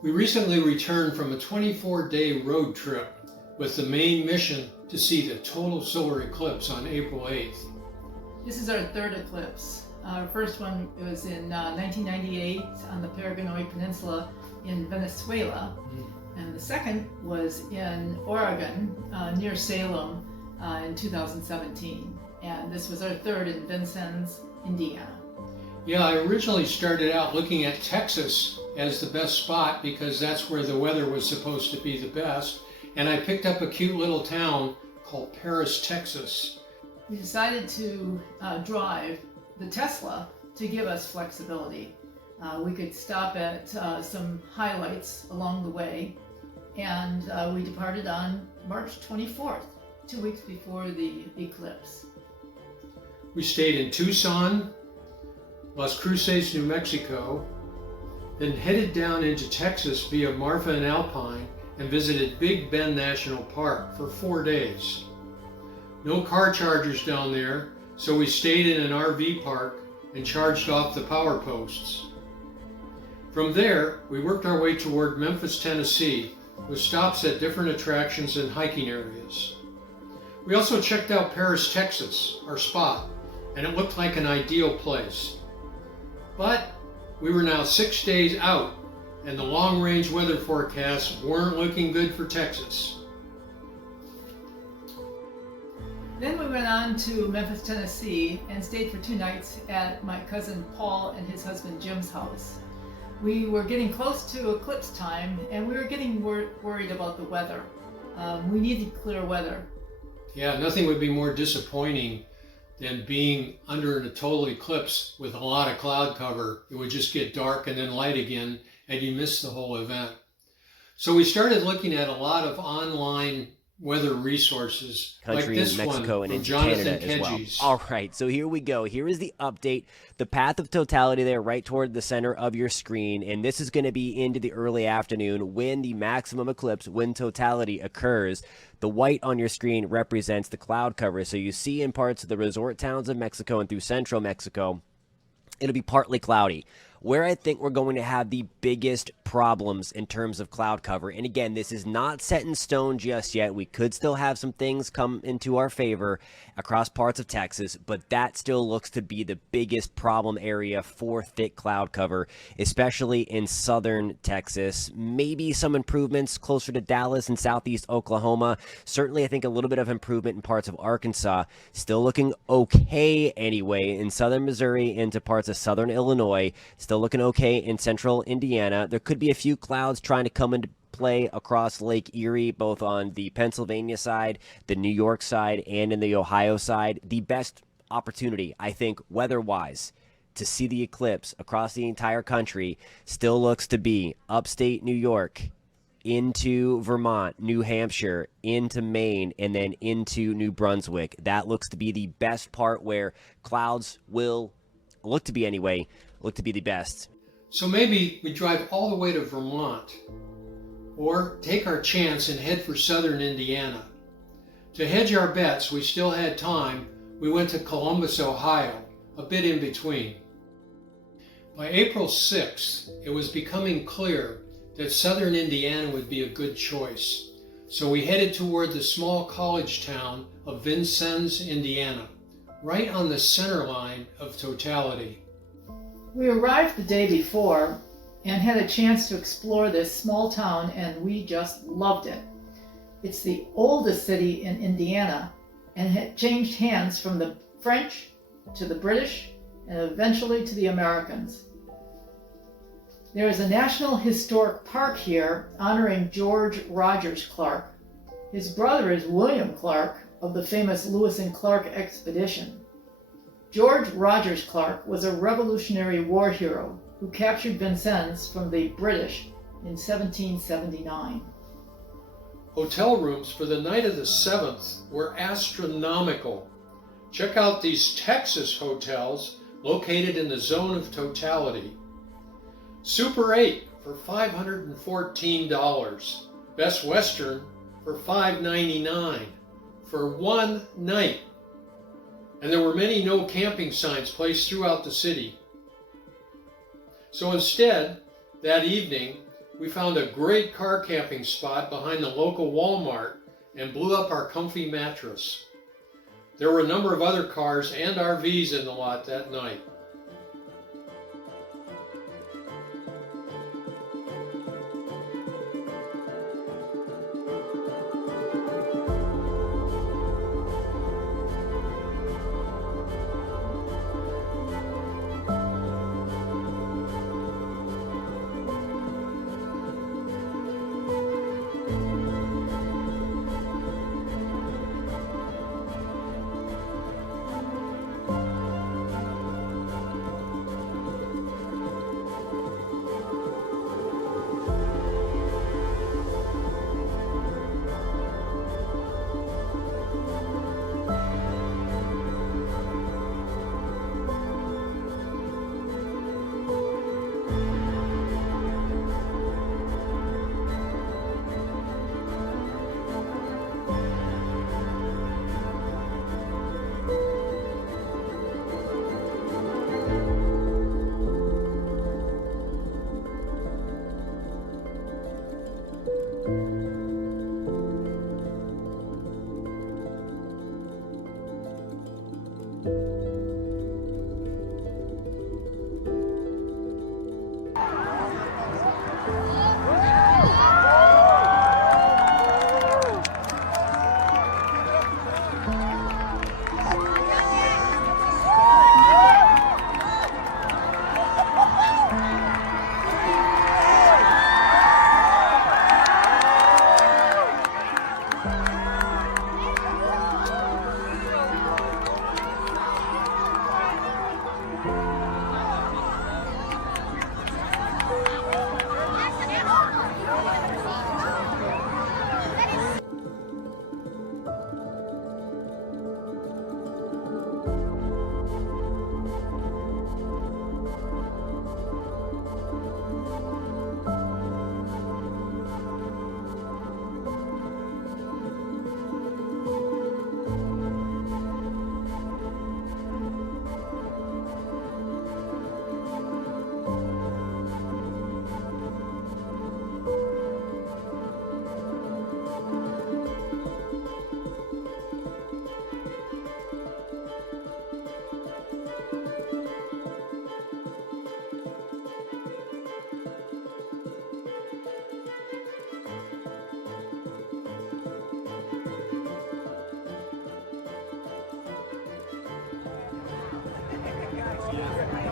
We recently returned from a 24-day road trip with the main mission to see the total solar eclipse on April 8th. This is our third eclipse. Our first one was in 1998 on the Paraguay Peninsula in Venezuela, and the second was in Oregon near Salem in 2017. And this was our third in Vincennes, Indiana. Yeah, I originally started out looking at Texas as the best spot because that's where the weather was supposed to be the best. And I picked up a cute little town called Paris, Texas. We decided to drive the Tesla to give us flexibility. We could stop at some highlights along the way, and we departed on March 24th, 2 weeks before the eclipse. We stayed in Tucson, Las Cruces, New Mexico, then headed down into Texas via Marfa and Alpine and visited Big Bend National Park for 4 days. No car chargers down there, so we stayed in an RV park and charged off the power posts. From there, we worked our way toward Memphis, Tennessee, with stops at different attractions and hiking areas. We also checked out Paris, Texas, our spot, and it looked like an ideal place. But we were now 6 days out, and the long-range weather forecasts weren't looking good for Texas. Then we went on to Memphis, Tennessee, and stayed for 2 nights at my cousin Paul and his husband Jim's house. We were getting close to eclipse time, and we were getting worried about the weather. We needed clear weather. Yeah, nothing would be more disappointing than being under a total eclipse with a lot of cloud cover. It would just get dark and then light again, and you miss the whole event. So we started looking at a lot of online weather resources country like this in Mexico one and from into Canada as well. All right, so here we go. Here is the update. The path of totality there right toward the center of your screen, and this is going to be into the early afternoon when the maximum eclipse, when totality occurs. The white on your screen represents the cloud cover, so you see in parts of the resort towns of Mexico and through central Mexico, it'll be partly cloudy. Where I think we're going to have the biggest problems in terms of cloud cover, and again, this is not set in stone just yet. We could still have some things come into our favor across parts of Texas, but that still looks to be the biggest problem area for thick cloud cover, especially in southern Texas. Maybe some improvements closer to Dallas and southeast Oklahoma. Certainly, I think a little bit of improvement in parts of Arkansas. Still looking okay anyway in southern Missouri into parts of southern Illinois. Still looking okay in central Indiana. There could be a few clouds trying to come into play across Lake Erie, both on the Pennsylvania side, the New York side, and in the Ohio side. The best opportunity, I think, weather-wise, to see the eclipse across the entire country still looks to be upstate New York, into Vermont, New Hampshire, into Maine, and then into New Brunswick. That looks to be the best part where clouds will look to be anyway, look to be the best. So maybe we drive all the way to Vermont, or take our chance and head for southern Indiana. To hedge our bets, we still had time. We went to Columbus, Ohio, a bit in between. By April 6th, it was becoming clear that southern Indiana would be a good choice. So we headed toward the small college town of Vincennes, Indiana, right on the centerline of totality. We arrived the day before and had a chance to explore this small town, and we just loved it. It's the oldest city in Indiana and had changed hands from the French to the British and eventually to the Americans. There is a National Historic Park here honoring George Rogers Clark. His brother is William Clark of the famous Lewis and Clark expedition. George Rogers Clark was a Revolutionary War hero who captured Vincennes from the British in 1779. Hotel rooms for the night of the 7th were astronomical. Check out these Texas hotels located in the zone of totality. Super 8 for $514, Best Western for $599, for one night. And there were many no camping signs placed throughout the city. So instead, that evening, we found a great car camping spot behind the local Walmart and blew up our comfy mattress. There were a number of other cars and RVs in the lot that night.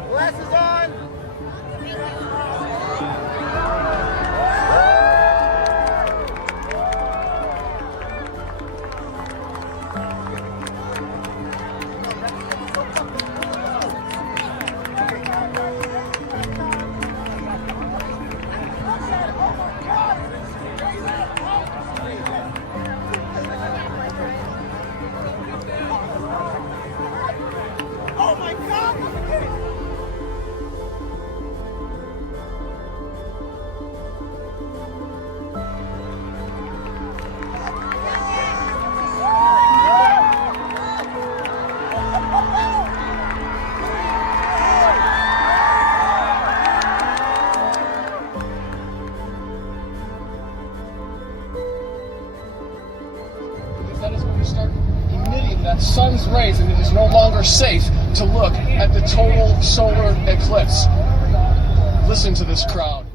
Glasses on! Oh my God! Look at this! That is going to start emitting that sun's rays, and it is no longer safe to look at the total solar eclipse. Listen to this crowd.